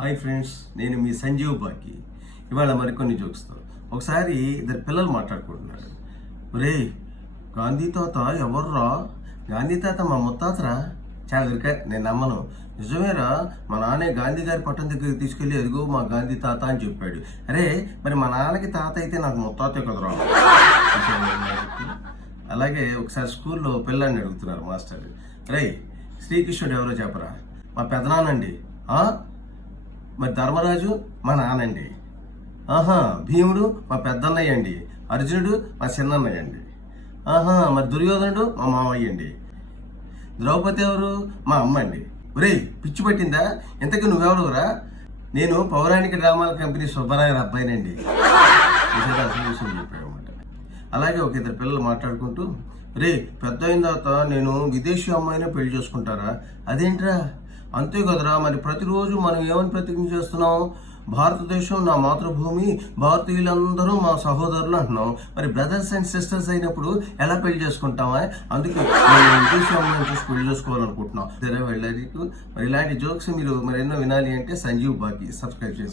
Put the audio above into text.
Hi friends నేను మీ సంజీవ్ బాకి. ఇవాళ మరికొన్ని జోక్స్తో ఒకసారి ఇద్దరు పిల్లలు మాట్లాడుకుంటున్నారు. రే గాంధీ తాత ఎవర్రా? గాంధీ తాత మా ముత్తాతరా? చాలా నేను నమ్మను. నిజమేరా? మా నాన్నే గాంధీ గారి పట్టణం దగ్గరికి తీసుకెళ్ళి అదిగో మా గాంధీ తాత అని చెప్పాడు. అరే మరి మా నాన్నకి తాత అయితే నాకు ముత్తాతే కదరా? అలాగే ఒకసారి స్కూల్లో పిల్లాన్ని అడుగుతున్నారు మాస్టర్. రే శ్రీకృష్ణుడు ఎవరో చెప్పరా? మా పెదనానండి ఆ? మరి ధర్మరాజు మా నానండి ఆహా భీముడు మా పెద్దన్నయ్య అండి అర్జునుడు మా చిన్నన్నయ్య అండి ఆహా మరి దుర్యోధనుడు మా మామయ్య అండి ద్రౌపది ఎవరు? మా అమ్మ అండి ఒరే పిచ్చి పట్టిందా? ఇంతకీ నువ్వెవరురా? నేను పౌరాణిక డ్రామాల కంపెనీ సుబ్బరాయన అబ్బాయినండి. విషయం అలాగే ఒక ఇద్దరు పిల్లలు మాట్లాడుకుంటూ రే పెద్ద అయిన తర్వాత నేను విదేశీ అమ్మాయినే పెళ్ళి చేసుకుంటారా? అదేంట్రా? అంతే కదరా మరి ప్రతిరోజు మనం ఏమని ప్రతిజ్ఞ చేస్తున్నాం? భారతదేశం నా మాతృభూమి భారతీయులందరూ మా సహోదరులు అంటున్నాం. మరి బ్రదర్స్ అండ్ సిస్టర్స్ అయినప్పుడు ఎలా పెళ్ళి చేసుకుంటామా అందుకే నేను విదేశీ చూసి పెళ్ళి చేసుకోవాలనుకుంటున్నాం. సరే వెళ్ళారు మరి ఇలాంటి జోక్స్ మీరు మరి ఎన్నో వినాలి అంటే సంజీవ్ బాకి సబ్స్క్రైబ్ చేసుకోండి